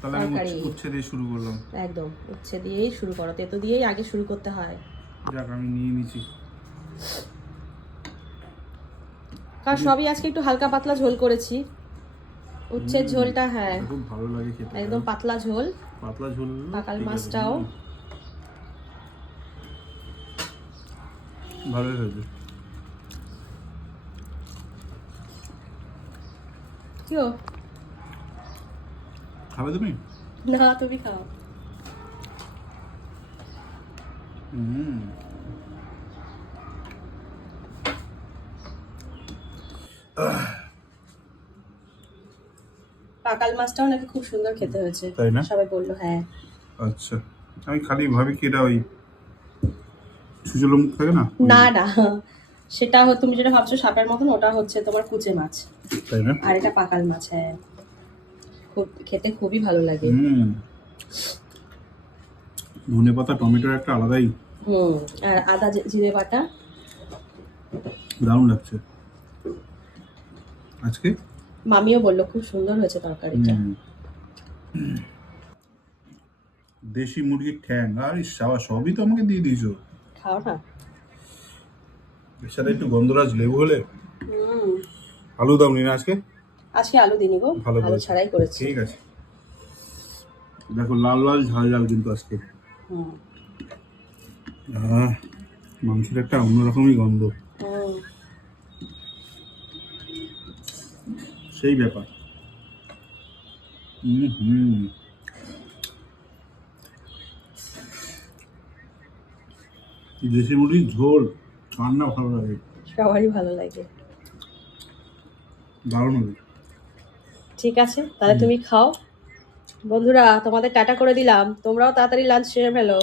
তাহলে আমি উচ্ছে দিয়ে শুরু করলাম। একদম উচ্ছে দিয়েই শুরু করো, তেতো দিয়েই আগে শুরু করতে হয়। যাক আমি নিয়ে নিচ্ছি, কারণ সবই আজকে একটু হালকা পাতলা ঝোল করেছি। উচ্ছের ঝোলটা হ্যাঁ খুব ভালো লাগে খেতে, একদম পাতলা ঝোল। পাতলা ঝোল। পাকাল মাছটাও ভালোই হয়েছে। কিও খাবে তুমি? না তুমি খাও। পাকাল মাছটাও নাকি খুব সুন্দর খেতে হয়েছে, তাই না? সবাই বললো হ্যাঁ। আচ্ছা, আমি খালি ভাবি কি এটা ওই ছুচলো মুখ থাকে না? না না, সেটা তুমি যেটা ভাবছো সাপের মতন, ওটা হচ্ছে তোমার কুচে মাছ, তাই না? আর এটা পাকাল মাছ। হ্যাঁ, খুব খেতে খুবই ভালো লাগে। ধনে পাতা টমেটোর একটা আলাদাই। আর আদা জিরে বাটা দারুণ লাগছে আজকে। মামিও বললো খুব সুন্দর হয়েছে তরকারিটা। দেশি মুরগির ঠ্যাং আর সবই তো আমাকে দিয়ে দিয়েছো। খাও না। এর সাথে একটু গন্ধরাজ লেবু হলে। আলু দাওনি না আজকে? আজকে আলু দিনি গো, আলু ছাড়াই করেছি। ঠিক আছে, দেখো লাল লাল ঝাল ঝাল কিন্তু আজকে। মাংসের একটা অন্যরকমই গন্ধ, সেই ব্যাপার। দেশি মুরগির ঝোল রান্না ভালো লাগে, সবারই ভালো লাগে। দারুণ হবে। ঠিক আছে তাহলে তুমি খাও বন্ধুরা, তোমাদের টাটা করে দিলাম, তোমরাও তাড়াতাড়ি লাঞ্চ সেরে ফেলো।